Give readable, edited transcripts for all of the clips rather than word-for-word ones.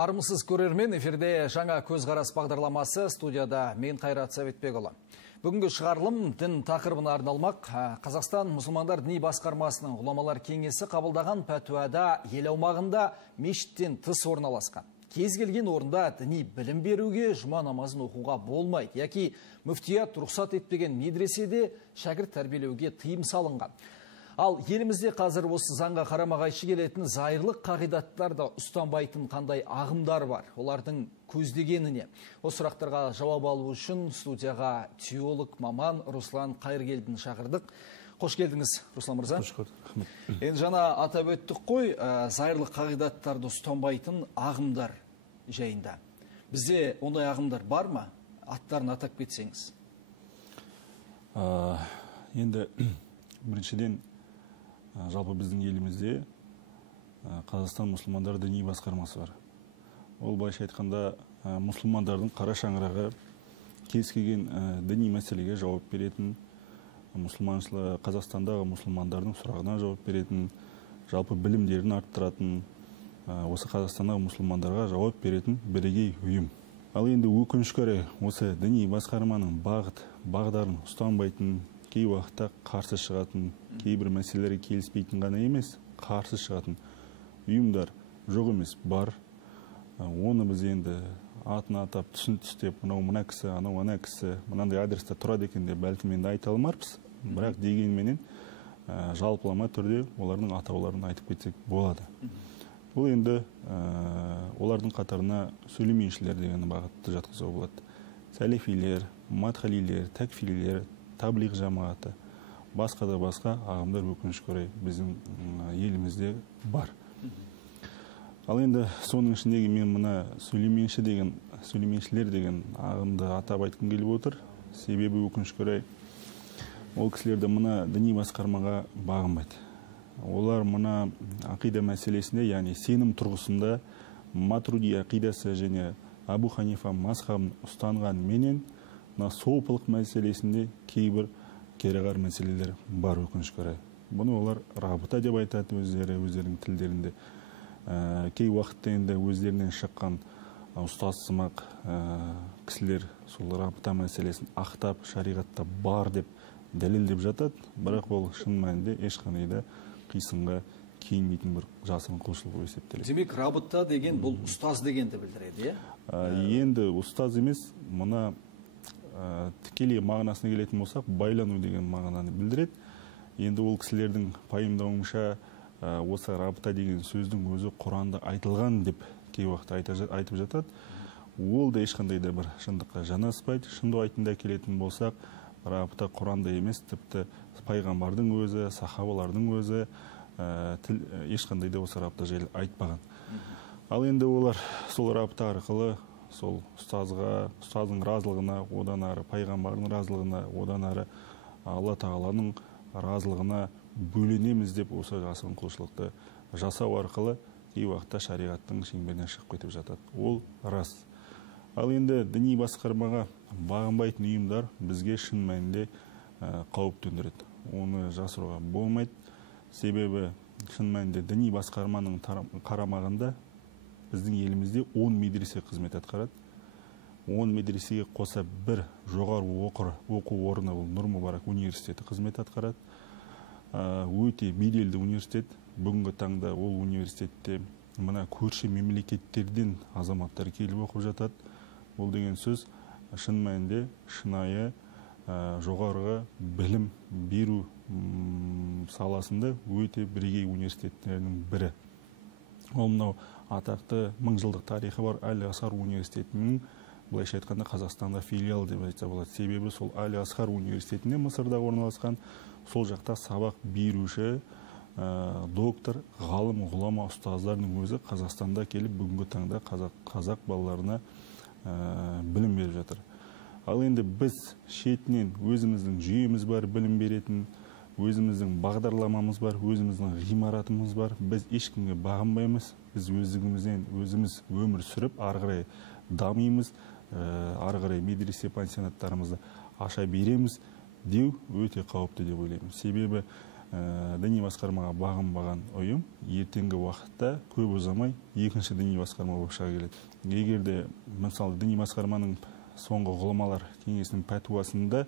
Армысыз көрермен, эфирде жаңа көзқарас бағдарламасы, студияда мен Қайрат Сәбетбекұлы. Бүгінгі шығарылым дін тақырыбына арналмақ. Қазақстан мұсылмандар діни басқармасының ғұламалар кеңесі қабылдаған пәтуада ел аумағында мешіттен тыс орналасқан. Кез келген орында діни білім беруге, жұма намазын оқуға болмайды, яки мүфтият рұқсат етпеген медреседе шәкірт тәрбиелеуге тыйым салынған. Ал елімізде қазір осы заңға қарама-қайшы келетін зайырлық қағидаттарда ұстанбайтын қандай ағымдар бар? Олардың көздегеніне. Осы сұрақтарға жауап алу үшін студияға теолог маман Руслан Қайыргелдіні шақырдық. Қош келдіңіз, Руслан мырза. Қош көрдік. Енді жаңа атап өттік қой, зайырлық қағидаттарды ұстанбайтын ағымдар жайында. Бізде ондай ағымдар бар ма? Аттарын атап кетсеңіз. Енді біріншіден жалпы біздің елімізде Қазақстан мұсылмандар діни басқармасы бар. Ол былайша айтқанда мұсылмандардың қара шаңырағы кез келген діни мәселеге жауап беретін, Қазақстандағы мұсылмандардың сұрағына жауап беретін, жалпы білімдерін арттыратын, осы Қазақстандағы мұсылмандарға жауап беретін бірегей ұйым. Ал енді өкінішке орай осы діни басқарманың бағдарын ұстанбайтын, кей уақытта қарсы шығатын, кейбір мәселелері келіспейтін ғана емес, қарсы шығатын ұйымдар жоқ емес, бар. Оны біз енді атын атап, түсін түстеп, мына кісі, ана кісі, мынандай адреста тұрады екен деп бәлкім енді айта алмармыз. Бірақ дегенменен жалпылама түрде олардың атауларын айтып кетсек болады. Бұл енді олардың қатарына сөйлемейшілер деген бағытты жатқызуға болады. Сәлефилер, мадхалилер, тәкфилер, таблиғ жамағаты, басқа да басқа ағымдар өкінішке орай біздің елімізде бар. Ал енді соның ішіндегі мен мына сөйлеменшілер деген ағымды атап айтқым келіп отыр. Себебі өкінішке орай ол кісілерді мына діни басқармаға бағынбайды. Олар мына ақида мәселесінде, яғни сенім тұрғысында матруди ақидасы және Абу Ханифа мазхабын ұстанған менен соупылық мәселесінде кейбір кереғар мәселелер бар өкінішке орай. Бұны олар рабыта деп айтады өздерінің тілдерінде. Кей уақытта енді өздерінен шыққан ұстазсымақ кісілер сол рабыта мәселесін ақтап, шариғатта бар деп дәлелдеп жатады, бірақ ол шын мәнінде ешқандай да қисынға киінбейтін бір жасырын құлшылық есептеледі. Демек, рабыта деген бұл ұстаз дегенді білдіреді, Енді ұстаз емес, мұна тікелей мағынасына келетін болсақ, байлану деген мағынаны білдіреді. Енді ол кісілердің пайымдауынша осы рабыта деген сөздің өзі Құранда айтылған деп кей уақытта айтып жатады. Ол да ешқандай да бір шындыққа жанаспайды. Шынды айтында келетін болсақ, рабыта Құранда емес, тіпті пайғамбардың өзі, сахабалардың өзі ешқандай да осы рабыта жайлы айтпаған. Ал енді олар сол рабыта арқылы сол ұстаздың разылығына, одан ары пайғамбардың разылығына, одан ары Алла тағаланың разылығына бөленеміз деп осы жасырын құлшылықты жасау арқылы кей уақытта шариғаттың шеңберінен шығып кетіп жатады. Ол рас. Ал енді діни басқармаға бағынбайтын ұйымдар бізге шын мәнінде қауіп төндіреді. Оны жасыруға болмайды. Себебі шын мәнінде діни басқарманың қарамағында біздің елімізде 10 медресе қызмет атқарады. 10 медресеге қоса бір жоғары оқу орны, ол Нұр Мүбарак университеті қызмет атқарады. Өте беделді университет. Бүгінгі таңда ол университетте мына көрші мемлекеттерден азаматтар келіп оқып жатады. Ол деген сөз шын мәнінде шынайы жоғарғы білім беру саласында өте бірегей университеттерінің бірі. Ол мынау атақты 1000 жылдық тарихы бар Аль-Азхар университетінің, былайша айтқанда Қазақстанда филиал деп айтса болады. Себебі сол Аль-Азхар университетінде Мысырда орналасқан, сол жақта сабақ беруші доктор, ғалым, ғұлама ұстаздардың өзі Қазақстанда келіп бүгінгі таңда қазақ балаларына білім беріп жатыр. Ал енді біз шетінен өзіміздің жүйеміз бар, білім беретін, өзіміздің бағдарламамыз бар, өзіміздің ғимаратымыз бар. Біз ешкімге бағынбаймыз. Біз өзімізден өзіміз өмір сүріп, ары қарай дамимыз, ары қарай медресе пансионаттарымызды аша береміз деу өте қауіпті деп ойлаймын. Себебі діни басқармаға бағынбаған ұйым ертеңгі уақытта көп ұзамай екінші діни басқарма болып шыға келеді. Егер де мысалы діни басқарманың соңғы ғұламалар кеңесінің пәтуасында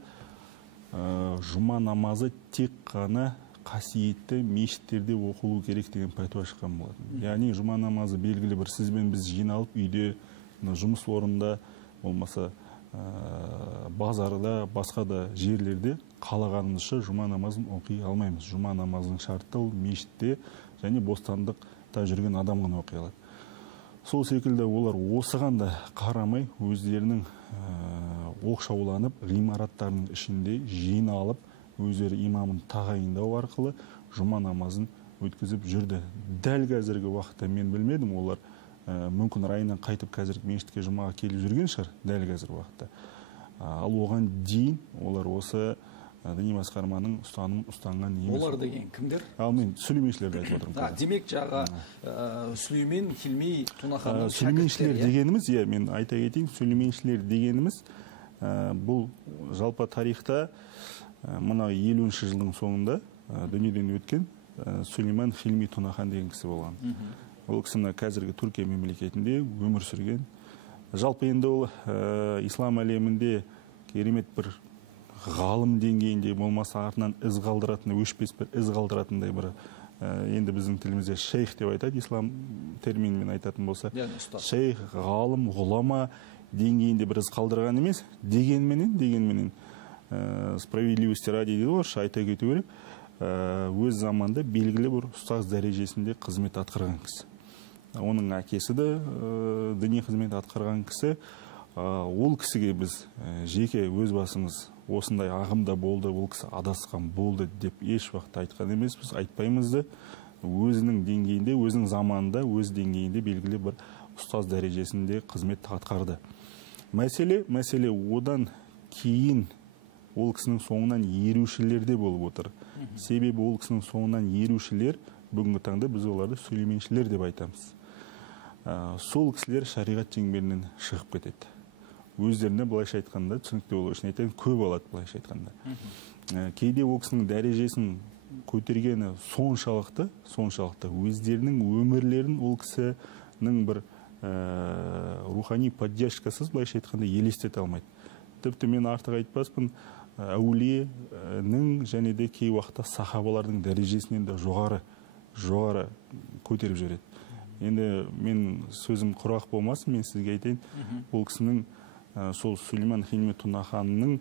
жұма намазы тек қана қасиетті мешіттерде оқылу керек деген пәтуа шыққан болатын. Яғни жұма намазы белгілі бір сізбен біз жиналып үйде, жұмыс орнында, болмаса базарда, басқа да жерлерде қалағанымызша жұма намазын оқи алмаймыз. Жұма намазының шарты ол мешітте және бостандықта жүрген адам ғана оқи алады. Сол секілді олар осыған да қарамай өздерінің оқшауланып ғимараттарының ішінде жиналып өздері имамын тағайындау арқылы жұма намазын өткізіп жүрді. Дәл қазіргі уақытта мен білмедім, олар мүмкін райынан қайтып қазіргі мешітке жұмаға келіп жүрген шығар дәл қазіргі уақытта. Ал оған дейін олар осы діни басқарманың ұстанған емес. Олар деген кімдер? Мен сүлейменшілерді айтып отырмын. Демек жаңа Сүлеймен, Хилми, Тунаханның сүлейменшілер дегеніміз, мен айта кетейін, сүлейменшілер дегеніміз бұл жалпы тарихта мына 50-ші жылдың соңында дүниеден өткен Сүлеймен Хилми Тунахан деген кісі болған. Ол кісі қазіргі Түркия мемлекетінде өмір сүрген. Жалпы енді ол ислам әлемінде керемет бір ғалым деңгейінде болмаса артынан із қалдыратын, өшпес бір із қалдыратындай бір енді біздің тілімізде шейх деп айтады, ислам терминімен айтатын болса. Шейх, ғалым, ғұлама деңгейінде бір із қалдырған емес, дегенменен справедливости ради дейді ғой, айта кету керек, өз заманда белгілі бір ұстаз дәрежесінде қызмет атқарған кісі. Оның әкесі де діни қызмет атқарған кісі. Ол кісіге біз жеке өз басымыз осындай ағымда болды, ол кісі адасқан болды деп еш уақытта айтқан емеспіз, айтпаймызды. Өзінің деңгейінде, өзінің заманында, өз деңгейінде белгілі бір ұстаз дәрежесінде қызмет атқарды. Мәселе одан кейін ол кісінің соңынан ерушілер де болып отыр. Себебі ол кісінің соңынан ерушілер бүгінгі таңда біз оларды сүлейменшілер деп айтамыз. Сол кісілер шариғат шеңберінен шығып кетеді. Өздеріне былайша айтқанда, түсінікті болу үшін айтайын, көп алады былайша айтқанда. Кейде ол кісінің дәрежесін көтергені соншалықты өздерінің өмірлерін ол кісінің бір рухани поддержкасыз былайша айтқанда елестете алмайды. Тіпті мен артық айтпаспын, әулиенің және де кей уақытта сахабалардың дәрежесінен де жоғары көтеріп жүреді. Енді мен сөзім құрақ болмасын, мен сізге айтайын, ол кісінің сол Сүлеймен Хилми Тунаханның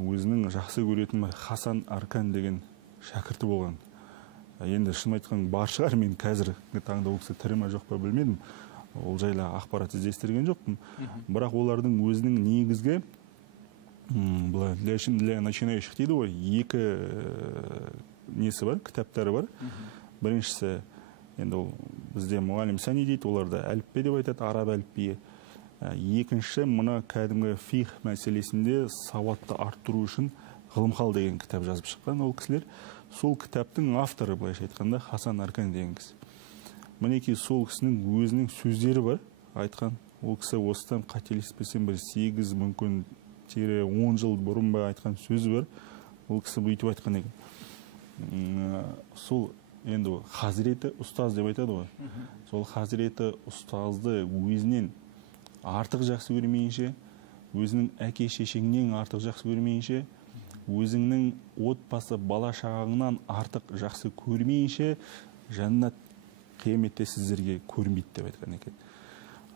өзінің жақсы көретін Хасан Аркан деген шәкірті болған. Енді шын айтқан бар шығар, мен қазіргі таңда ол кісі тірі ме жоқ па білмедім, ол жайлы ақпарат іздестірген жоқпын. Бірақ олардың өзінің негізгі для начинающих дейді ғой, екі несі бар, кітаптары бар. Біріншісі, енді ол бізде мұғалім сәни дейді, оларда әліппе деп айтады, араб әліппе. Екінші, мұна кәдімгі фих мәселесінде сауатты арттыру үшін ғылымхал деген кітап жазып шыққан ол кісілер. Сол кітаптың авторы, былайша айтқанда, Хасан Аркан деген кісі. Мінекей сол кісінің өзінің сөздері бар, айтқан. Ол кісі осыдан қателеспесем бір 8 мүмкін 10 жыл бұрын ба айтқан сөзі бар. Ол кісі бүйтіп айтқан екен. Сол енді хазіреті ұстаз деп айтады ғой. Сол хазіреті ұстазды өзінен артық жақсы көрмейінше, өзінің әке шешеңнен артық жақсы көрмейінше, өзіңнің отбасы бала шағаңнан артық жақсы көрмейінше, жәннат қияметте сіздерге көрмейді деп айтқан екен.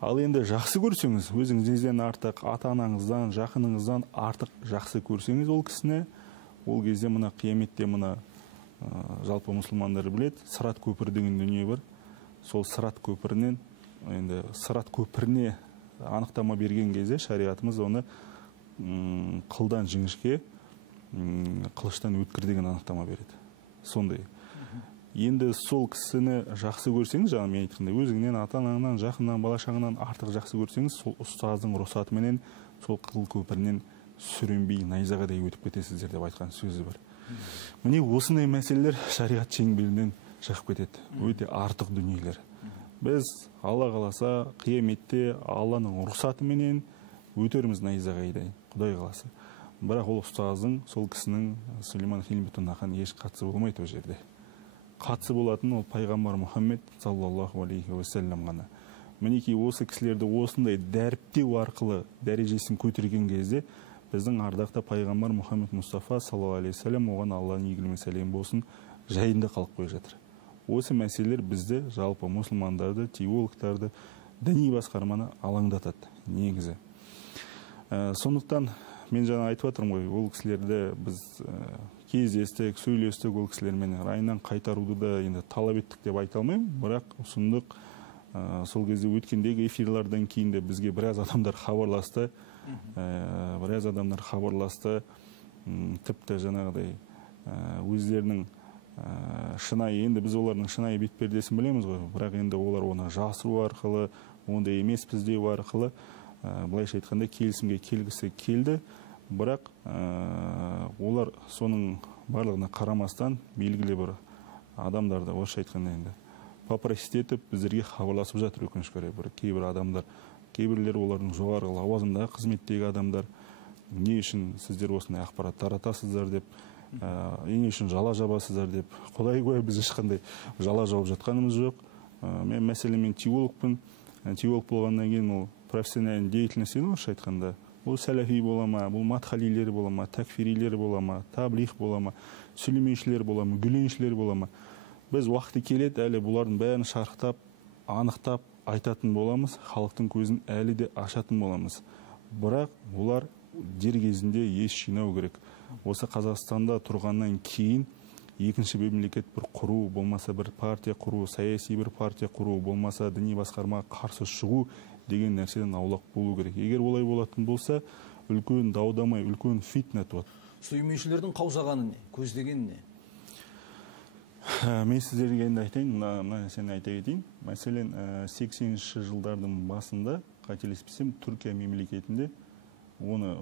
Ал енді жақсы көрсеңіз, өзіңізден артық, ата-анаңыздан, жақыныңыздан артық жақсы көрсеңіз ол кісіні, ол кезде мына қияметте мына жалпы мұсылмандар біледі, Сырат көпірі деген дүние бар. Сол Сырат көпірінен, енді Сырат көпіріне анықтама берген кезде шариғатымыз оны қылдан жіңішке, қылыштан өткір деген анықтама береді. Сондай. Енді сол кісіні жақсы көрсеңіз, жаңа мен айтқандай, өзіңнен, ата-анаңнан, жақыннан, бала шағаңнан артық жақсы көрсеңіз, сол ұстаздың рұқсатыменен сол қыл көпірінен сүрінбей найзағадай өтіп кетесіздер деп айтқан сөзі бар. Міне осындай мәселелер шариғат шеңберінен шығып кетеді. Өте артық дүниелер. Біз Алла қаласа қияметте Алланың рұқсатыменен өтерміз найзағайдай, Құдай қаласа. бірақ ол ұстаздың, сол кісінің, Сулейман Хилмитун ахан еш қатысы болмайды ол жерде. Қатысы болатын ол пайғамбар Мұхаммед саллаллаху алейхи уассалам ғана. Мінекей осы кісілерді осындай дәріптеу арқылы дәрежесін көтерген кезде біздің ардақты пайғамбар Мұхаммед Мұстафа саллаллаху алейхи уассалам, оған Алланың игілігі мен сәлемі болсын, жайында қалып қойып жатыр. Осы мәселелер бізді, жалпы мұсылмандарды, теологтарды, діни басқарманы алаңдатады негізі. Сондықтан мен жаңа айтып жатырмын ғой, ол кісілерді біз кездестік, сөйлестік, ол кісілермен райынан қайтаруды да енді талап еттік деп айта алмаймын, бірақ ұсындық. Сол кезде өткендегі эфирлерден кейін де бізге біраз адамдар хабарласты, тіпті жаңағыдай өздерінің шынайы, енді біз олардың шынайы бетпердесін білеміз ғой, бірақ енді олар оны жасыру арқылы, ондай емес біздеу арқылы, былайша айтқанда келісімге келгісі келді, бірақ олар соның барлығына қарамастан белгілі бір адамдарды, орысша айтқанда енді попросить етіп біздерге хабарласып жатыр, өкінішке орай. Кейбір адамдар, кейбірлер олардың жоғарғы лауазымдағы қызметтегі адамдар, не үшін сіздер осындай ақпарат таратасыздар деп, не үшін жала жабасыздар деп. Құдай куә, біз ешқандай жала жауып жатқанымыз жоқ. Мен мәселен теологпын. Теолог болғаннан кейін ол профессиональный деятельность еді, орысша айтқанда. Бұл сәләфи бола ма, бұл матхалилер бола ма, такфирилер бола ма, таблих бола ма, сөйлемеушілер бола ма, гүленшілер бола ма. Біз уақыты келеді, әлі бұлардың бәрін шарықтап, анықтап айтатын боламыз, халықтың көзін әлі де ашатын боламыз. Бірақ олар дер кезінде ес жинау керек. Осы Қазақстанда тұрғаннан кейін екінші мемлекет бір құру, болмаса бір партия құру, саяси бір партия құру, болмаса діни басқармаға қарсы шығу деген нәрседен аулақ болу керек. Егер олай болатын болса, үлкен даудамай, үлкен фитна туады. Сөйлемеушілердің қаузағаны не, көздеген не? Мен сіздерге енді айтайын, мына нәрсені айта кетейін. Мәселен, 80-ші жылдардың басында, қателеспесем, Түркия мемлекетінде, оны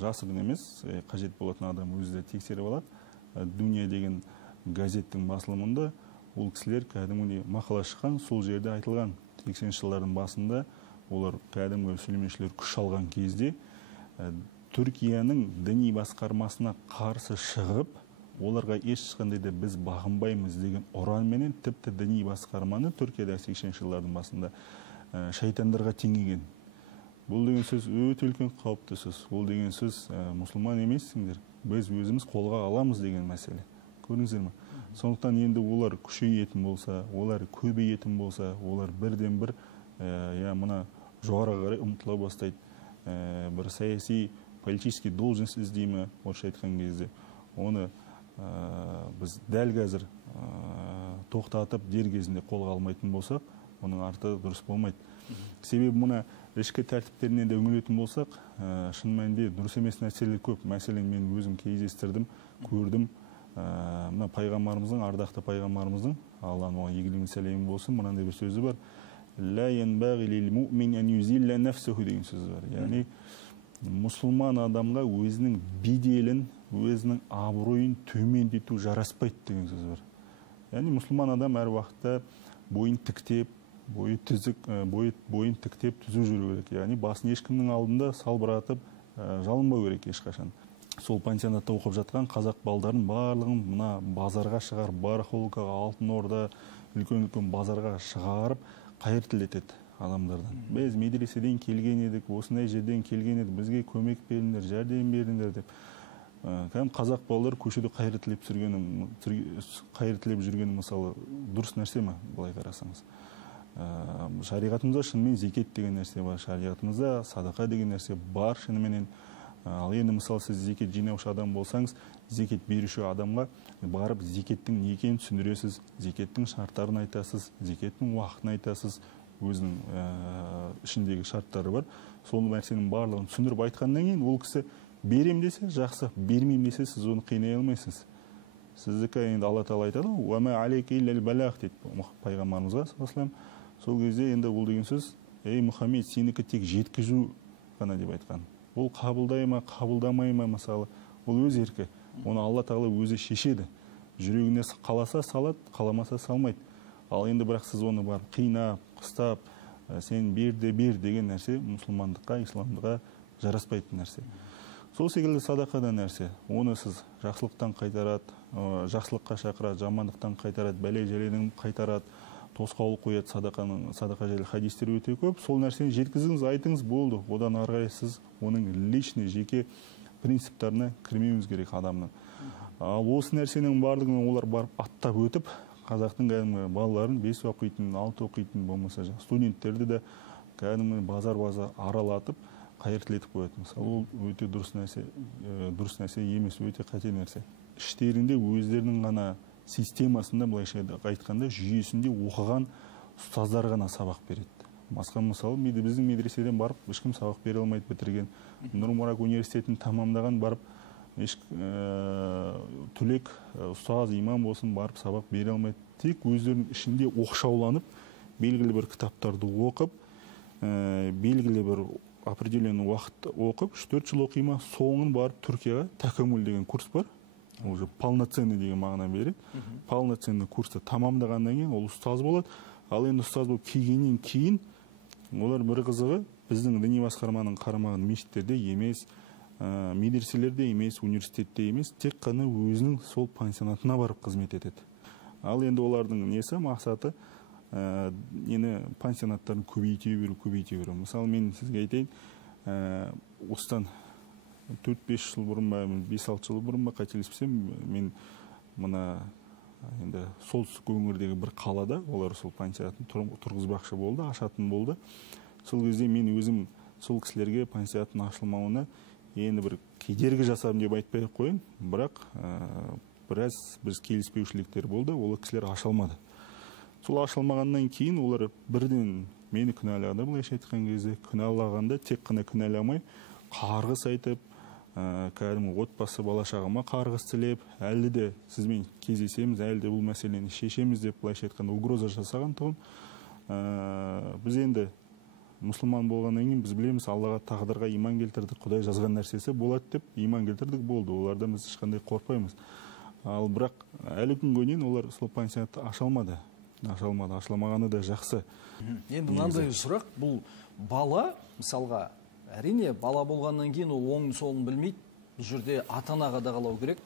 жасырын емес, қажет болатын адам өзі де тексеріп алады. Дүния деген газеттің басылымында ол кісілер кәдімгідей мақала шыққан, сол жерде айтылған. 80-ші жылдардың басында олар кәдімгі сөйлемеушілер күш алған кезде Түркияның діни басқармасына қарсы шығып, оларға ешқандай да біз бағынбаймыз деген ұранменен тіпті діни басқарманы Түркияда 80-ші жылдардың басында шайтандарға теңеген. Бұл деген сөз өте үлкен қауіпті сөз. Ол деген сөз мұсылман емессіңдер, біз өзіміз қолға аламыз деген мәселе. Көрдіңіздер ме? Сондықтан енді олар күшейетін болса, олар көбейетін болса, олар бірден бір мына жоғарыға қарай ұмтыла бастайды. Бір саяси, политический должность іздейме, орысша айтқан кезде. Оны біз дәл қазір тоқтатып дер кезінде қолға алмайтын болсақ, оның арты дұрыс болмайды. Себебі мұна ішкі тәртіптеріне де үңілетін болсақ, шын мәнінде дұрыс емес нәрселер көп. Мәселен, мен өзім кездестірдім, көрдім. Мына пайғамбарымыздың, ардақты пайғамбарымыздың, Алланың оған игілігі мен сәлемі болсын, мынандай бір сөзі бар. Ла янбағи лил муъмин ан юзилля нафсаху деген сөзі бар. Яғни мұсылман адамға өзінің беделін, өзінің абыройын төмендету жараспайды деген сөз бар. Яғни мұсылман адам әр уақытта бойын тіктеп, бойын тіктеп түзу жүру керек. Яғни басын ешкімнің алдында салбыратып, жалынбау керек ешқашан. Сол пансионатта оқып жатқан қазақ балдарын барлығын мына базарға шығар, барахолкаға, алтын орда, үлкен-үлкен базарға шығарып, қайыртілетеді адамдардан. Біз медреседен келген едік, осындай жерден келген едік, бізге көмек беріңдер, жәрдем беріңдер деп. Қазақ балалар көшеде қайыртілеп жүргені мысалы дұрыс нәрсе ме, былай қарасаңыз. Шариғатымызда шынымен зекет деген нәрсе бар, шариғатымызда садақа деген нәрсе бар шыныменен. Ал енді мысалы сіз зекет жинаушы адам болсаңыз, зекет беруші адамға барып зекеттің не екенін түсіндіресіз, зекеттің шарттарын айтасыз, зекеттің уақытын айтасыз, өзінің ішіндегі шарттары бар. Сол нәрсенің барлығын түсіндіріп айтқаннан кейін ол кісі берем десе жақсы, бермейм десе сіз оны қинай алмайсыз. Сіздікі енді Алла Тағала айтады, "Уа ма алейка иллал балағ" дейді пайғамбарымызға саллаллаху. Сол кезде енді ол деген сөз, "Ей Мұхаммед, сенікі тек жеткізу ғана" деп айтқан. Ол қабылдай ма, қабылдамай ма, мысалы, ол өз еркі. Оны Алла Тағала өзі шешеді. Жүрегіне қаласа салады, қаламаса салмайды. Ал енді бірақ сіз оны барып қинап, қыстап, сен бер деген нәрсе мұсылмандыққа, исламдыққа жараспайтын нәрсе. Сол секілді садақа да нәрсе. Оны сіз жақсылықтан қайтарады, жақсылыққа шақырады, жамандықтан қайтарады, бәле-жәледен қайтарады, тосқауыл қояды. Садақа жайлы хадистер өте көп. Сол нәрсені жеткізіңіз, айтыңыз, болды. Одан ары қарай сіз оның личный, жеке принциптарына кірмеуіміз керек адамның. Ал осы нәрсенің барлығын олар барып аттап өтіп, қазақтың кәдімгі балаларын 5 оқитын, 6 оқитын болмаса, студенттерді де кәдімгі базар аралатып, қайыртылетіп қояды. Мысалы, ол өте дұрыс нәрсе емес, өте қате нәрсе. Іштерінде өздерінің ғана системасында, былайша айтқанда, жүйесінде оқыған ұстаздар ғана сабақ береді. Басқа мысалы, біздің медреседен барып, ешкім сабақ бере алмайды бітірген. Нұр-Мурак университетін тамамдаған барып, түлек, ұстаз, имам болсын, барып сабақ бере алмайды. Тек өздерінің ішінде оқшауланып, белгілі бір кітаптарды оқып, белгілі бір определенный уақыт оқып, 3-4 жыл оқима, соңын барып Түркияға тәкәмүл деген курс бар. Уже полноценный деген мағына береді. Полноценный курсты тамамдағаннан кейін ол ұстаз болады. Ал енді ұстаз болып келгеннен кейін олар бір қызығы біздің діни басқарманың қарамағын мешіттерде емес, медреселерде емес, университетте емес, тек қана өзінің сол пансионатына барып қызмет етеді. Ал енді олардың несі, мақсаты пансионаттарын көбейте беру. Мысалы, мен сізге айтайын, осыдан 4-5 жыл бұрын ба, 5-6 жыл бұрын ба, қателеспесем, мен мына енді солтүстік өңірдегі бір қалада олар сол пансионатын тұрғызбақшы болды, ашатын болды. Сол кезде мен өзім сол кісілерге пансионаттың ашылмауына енді бір кедергі жасадым деп айтпай қойын, бірақ біраз біз келіспеушіліктер болды, ол кісілер ашылмады. Сол ашылмағаннан кейін олар бірден мені күнәлады, былайша айтқан кезде. Күнәлағанда тек қана күнәламай, қарғыс айтып, кәдімгі отбасы бала-шағама қарғыс тілеп, әлі де сізбен кездесеміз, әлі де бұл мәселені шешеміз деп, былайша айтқанда, угроза жасаған тұғын. Біз енді мұсылман болғаннан кейін біз білеміз, Аллаға, тағдырға иман келтірдік, Құдай жазған нәрсесі болады деп иман келтірдік, болды. Олардан біз ешқандай қорқпаймыз. Ал бірақ әлі күнге дейін олар сол пансионатты ашылмағаны да жақсы. Енді мынандай сұрақ, бұл бала, мысалға, әрине бала болғаннан кейін ол оңын солын білмейді. Бұл жерде ата-анаға қадағалау керек.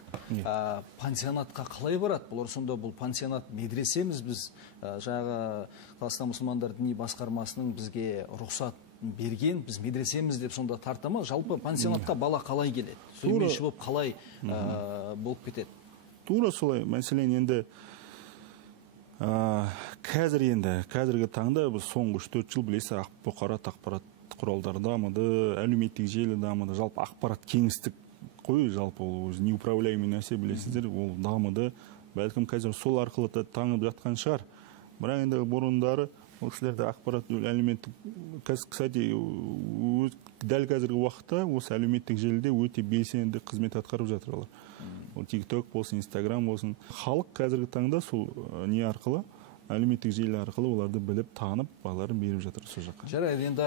Пансионатқа қалай барады? Бұлар сонда бұл пансионат медресеміз, біз жаңағы Қазақстан мұсылмандар діни басқармасының бізге рұқсат берген, біз медресеміз деп сонда тартама. Жалпы пансионатқа бала қалай келеді? Сөймеші болып қалай болып кетеді? Тура солай. Мәселен енді қазіргі таңда біз соңғы 3-4 жыл білесі ақпарат құралдары дамыды, әлеуметтік желі дамыды, жалпы ақпарат кеңістік қой, жалпы ол өзі неуправляемый нәрсе, білесіздер, ол дамыды. Бәлкім қазір сол арқылы да таңып жатқан шығар. Бірақ енді бұрындары ол кісілерді ақпарат әлеуметтік, кстати, дәл қазіргі уақытта осы әлеуметтік желіде өте белсенді қызмет атқарып жатыр олар. Ол TikTok болсын, Instagram болсын. Халық қазіргі таңда сол не арқылы, әлеуметтік желі арқылы оларды біліп, танып, баларын беріп жатыр сол жаққа. Жарайды, енді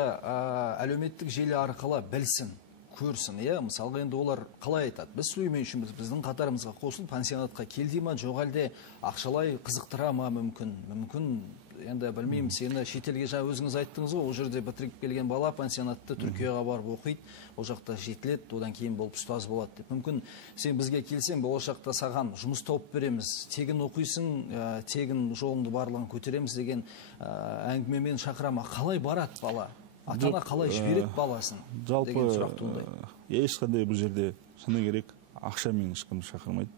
әлеуметтік желі арқылы білсін, көрсін, мысалға енді олар қалай айтады? Біз сөйлемей үшін біздің қатарымызға қосын, пансионатқа келді ма, жоқ әлде ақшалай қызықтыра ма мүмкін, енді білмеймін, сені шетелге жаңа өзіңіз айттыңыз ғой, ол жерде бітіріп келген бала пансионатты Түркияға барып оқиды, ол жақта жетіледі, одан кейін болып ұстаз болады деп. Мүмкін сен бізге келсең, болашақта саған жұмыс тауып береміз, тегін оқисың, тегін жолыңды барлығын көтереміз деген әңгімемен шақырама. Қалай барады бала? Ата-ана қалай жібереді баласын? Деген сұрақ туындайды. Ешқандай бұл жерде шыны керек, ақшамен ешкім шақырмайды.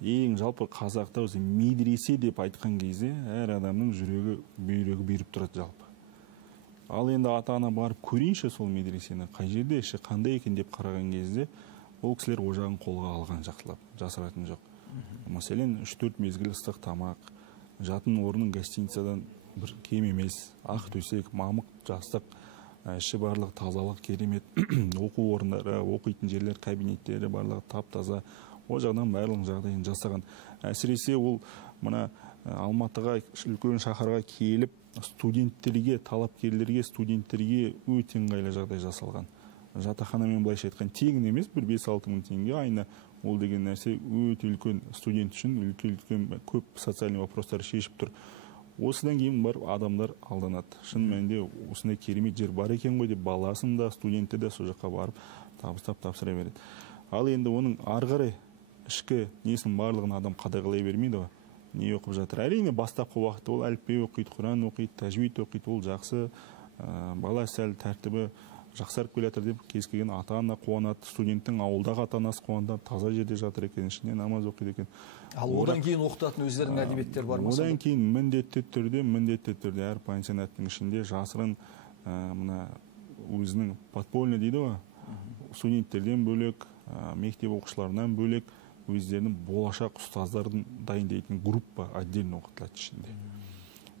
Ең жалпы қазақта өзі медресе деп айтқан кезде әр адамның бүйрегі беріп тұрады жалпы. Ал енді ата-ана барып көрейінші сол медресені, қай жерде, қандай екен деп қараған кезде, ол кісілер ожағын қолға алған жақсылап, жасыратын жоқ. Мәселен, 3-4 мезгіл ыстық тамақ, жатын орның гостиницадан бір кем емес, ақ төсек, мамық, жастық, іші барлық тазалық керемет, оқу орындары, оқитын жерлер, кабинеттері барлығы тап-таза, ол жағдан барлық жағдайын жасаған. Әсіресе ол мына Алматыға, үлкен шаһарға келіп, студенттерге, талапкерлерге, студенттерге өте ыңғайлы жағдай жасалған. Жатақханамен былайша айтқан тегін емес, бір 5-6 мың теңге айына, ол деген нәрсе өте үлкен студент үшін үлкен көп социальный вопростар шешіп тұр. осыдан кейін барып адамдар алданады. Шын мәнінде осындай керемет жер бар екен ғой деп баласын да, студентті де сол жаққа барып табыстап тапсыра береді. Ал енді оның ары қарай ішкі несінің барлығын адам қадағалай бермейді ғой. Не оқып жатыр? Әрине бастапқы уақытта ол әліппе оқиды, Құран оқиды, тәжвид оқиды, ол жақсы, бала сәл тәртібі жақсарып келе жатыр деп кез келген ата-ана қуанады, студенттің ауылдағы ата-анасы қуанады, таза жерде жатыр екен, ішінде намаз оқиды екен. Ал одан кейін оқытатын өздерінің әдебиеттер бар ма? Одан кейін міндетті түрде әр пансионаттың ішінде жасырын мына өзінің подпольный дейді ғой, студенттерден бөлек, мектеп оқушыларынан бөлек өздерінің болашақ ұстаздарын дайындайтын группа отдельно оқытылады ішінде.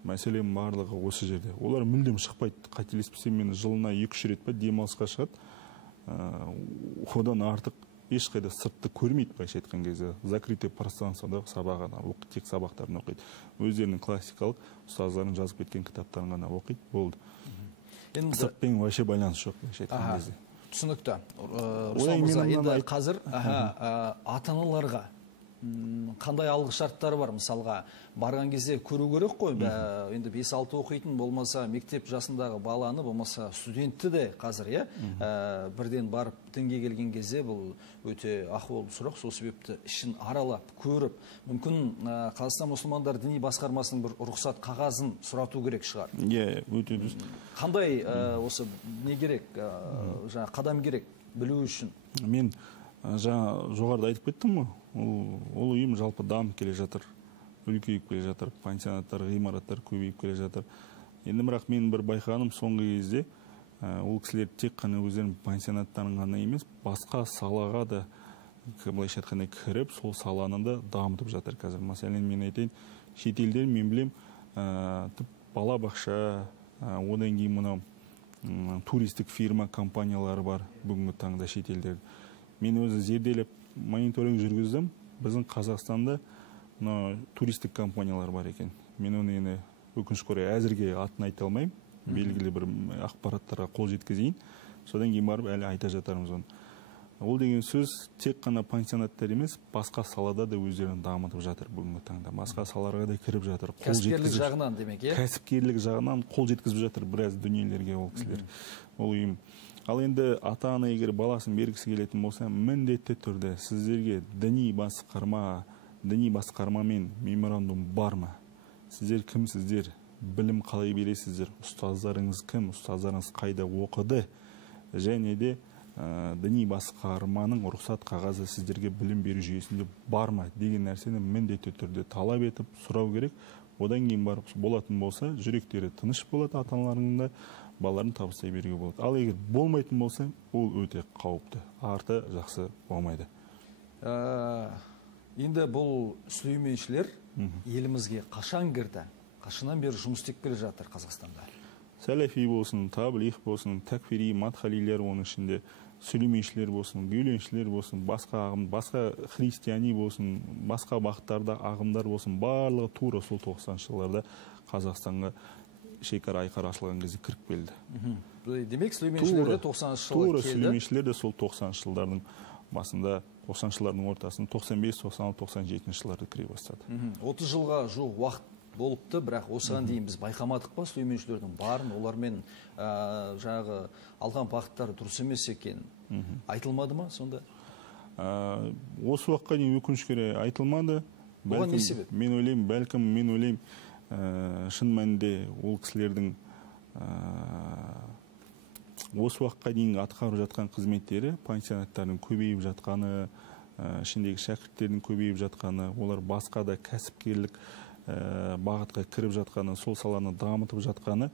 Мәселен барлығы осы жерде. Олар мүлдем шықпайды. Қателеспесем, мен жылына 2-3 рет демалысқа шығады. Одан артық ешқайда сыртты көрмейді, былайша айтқан кезде. Закрытый пространствода сабағына оқиды, тек сабақтарын оқиды. Өздерінің классикалық ұстаздарын жазып кеткен кітаптарын ғана оқиды, болды. Сыртпен вообще байланыс жоқ, былайша айтқан кезде. Түсінікті. Руслан мырза, енді қазір ата-аналарға қандай алғы шарттары бар? Мысалға, барған кезде көру керек қой, енді 5-6 оқитын болмаса, мектеп жасындағы баланы, болмаса студентті де қазір, бірден барып дінге келген кезде бұл өте ахуал сұрақ, сол себепті ішін аралап, көріп, мүмкін Қазақстан мұсылмандар діни басқармасының бір рұқсат қағазын сұрату керек шығар. Өте дұрыс. Қандай осы не керек, қадам керек білу үшін? Мен жаңа жоғарыда айтып кеттім ғой, ол ұйым жалпы дамып келе жатыр, үлкейіп келе жатыр, пансионаттар, ғимараттар көбейіп келе жатыр. Енді бірақ мен бір байқағаным соңғы кезде ол кісілер тек қана өздерінің пансионаттарын ғана емес, басқа салаға да былайша айтқанда кіріп, сол саланы да дамытып жатыр қазір. Мәселен, мен айтайын, шетелдер мен білем, балабақша, одан кейін мынау туристік фирма компаниялары бар бүгінгі таңда шетелдер. Мен өзі зерделеп мониторинг жүргіздім. Біздің Қазақстанда туристік компаниялар бар екен. Мен оны енді өкінішке орай әзірге атын айта алмаймын. Белгілі бір ақпараттарға қол жеткізейін. Содан кейін барып әлі айта жатармыз оны. Ол деген сөз тек қана пансионаттар емес, басқа салада да өздерін дамытып жатыр бүгінгі таңда. Басқа салаларға да кіріп жатыр. Кәсіпкерлік жағынан демек, Кәсіпкерлік жағынан қол жеткізіп жатыр біраз дүниелерге ол кісілер. Ол ұйым. Ал енді ата-ана егер баласын бергісі келетін болса, міндетті түрде сіздерге діни басқармамен меморандум бар ма? Сіздер кімсіздер? Білім қалай бересіздер? Ұстаздарыңыз кім? Ұстаздарыңыз қайда оқыды? Және де діни басқарманың рұқсат қағазы сіздерге білім беру жүйесінде бар ма деген нәрсені міндетті түрде талап етіп сұрау керек. Одан кейін барып болатын болса, жүректері тыныш болады ата-аналарының да, балаларын табыстай беруге болады. Ал егер болмайтын болса, ол өте қауіпті. Арты жақсы болмайды. Енді бұл сүлейменшілер елімізге қашан кірді? Қашаннан бері жұмыс істеп келе жатыр Қазақстанда? Сәләфи болсын, таблих болсын, такфири, мадхалилер, оның ішінде сүлейменшілер болсын, гүйленшілер болсын, басқа ағым, басқа христиани болсын, басқа бағыттарда ағымдар болсын, барлығы тура сол 90-шы жылдарда Қазақстанға шекара айқара ашылған кезде кіріп келді. Демек, сүлейменшілер де 90-шы жылы келді? Тура сүлейменшілер де сол 90-шы жылдардың басында, 90-шы жылдардың ортасында, 95, 96, 97 жылдарды кіре бастады. 30 жылға жуық уақыт болыпты, бірақ осыған дейін біз байқамадық па сүлейменшілердің барын, олармен жаңағы алған бағыттары дұрыс емес екен айтылмады ма сонда? Осы уақытқа дейін өкінішке орай айтылмады. Оған не себеп? Мен ойлаймын, шын мәнінде ол кісілердің осы уақытқа дейін атқарып жатқан қызметтері, пансионаттардың көбейіп жатқаны, ішіндегі шәкірттердің көбейіп жатқаны, олар басқа да кәсіпкерлік бағытқа кіріп жатқаны, сол саланы дамытып жатқаны,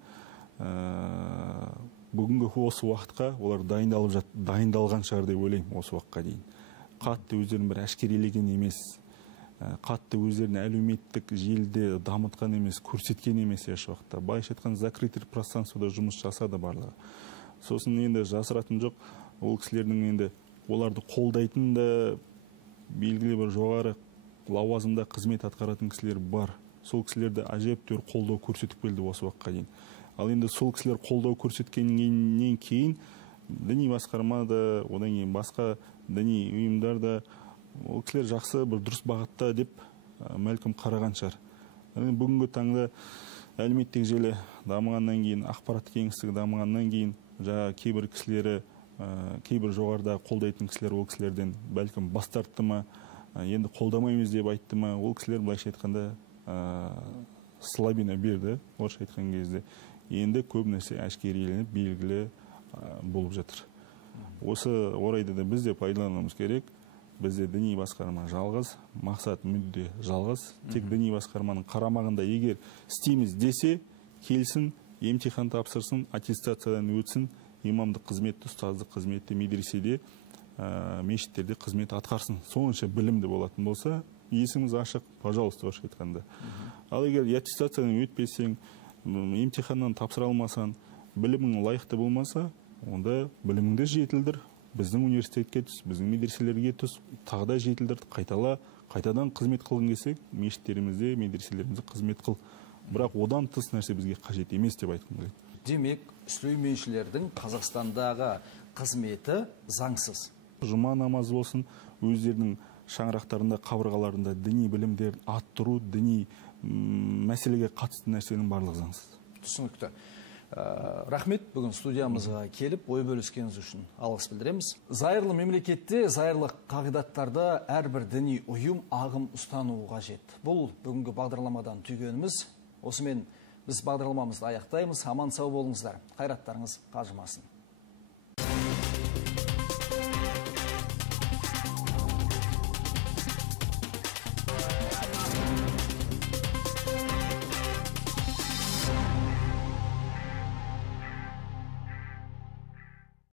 бүгінгі осы уақытқа олар дайындалған шығар деп ойлаймын. Осы уақытқа дейін қатты өздерін бір әшкерелеген емес, қатты өздерін әлеуметтік желіде дамытқан емес, көрсеткен емес еш уақытта. Былайша айтқан закрытый пространствода жұмыс жасады барлығы. Сосын енді жасыратын жоқ, ол кісілердің енді оларды қолдайтын да белгілі бір жоғары лауазымда қызмет атқаратын кісілер бар. Сол кісілерді әжептәуір қолдау көрсетіп келді осы уақытқа дейін. Ал енді сол кісілер қолдау көрсеткеннен кейін діни басқарма да, одан кейін басқа діни ұйымдар да ол кісілер жақсы бір дұрыс бағытта деп мәлкім қараған шығар. Бүгінгі таңда әлеуметтік желі дамығаннан кейін, ақпараттық кеңістігі дамығаннан кейін, жаңа кейбір кісілері, кейбір жоғарыда қолдайтын кісілер ол кісілерден бәлкім бас тартты ма, енді қолдамаймыз деп айтты ма, ол кісілер былайша айтқанда слабина берді, орысша айтқан кезде. Енді көп нәрсе әшкереленіп, белгілі болып жатыр. Осы орайда да біз де пайдалануымыз керек. Бізде діни басқарма жалғыз, мақсат мүдде жалғыз. Тек діни басқарманың қарамағында егер істейміз десе, келсін, емтихан тапсырсын, аттестациядан өтсін, имамдық қызметті, ұстаздық қызметті медреседе, мешіттерде қызмет атқарсын. Сонша білімді болатын болса, есіміз ашық, пожалуйста, орысша айтқанда. Ал егер аттестациядан өтпесең, емтиханнан тапсыра алмасаң, білімің лайықты болмаса, онда біліміңді жетілдір, біздің университетке түс, біздің медреселерге түс, тағы да жетілдір, қайтадан қызмет қылғың келсе, мешіттерімізде, медреселерімізде қызмет қыл. Бірақ одан тыс нәрсе бізге қажет емес деп айтқым келеді. Демек, сүлейменшілердің Қазақстандағы қызметі заңсыз. Жұма намазы болсын, өздерінің шаңырақтарында, қабырғаларында діни білімдерін арттыру, діни мәселеге қатысты нәрсенің барлығы заңсыз. Түсінікті. Рахмет, бүгін студиямызға келіп, ой бөліскеніңіз үшін алғыс білдіреміз. Зайырлы мемлекетте зайырлы қағидаттарды әрбір діни ұйым ағым ұстануы қажет. Бұл бүгінгі бағдарламадан түйгеніміз. Осымен біз бағдарламамызды аяқтаймыз. Аман сау болыңыздар. Қайраттарыңыз қажымасын.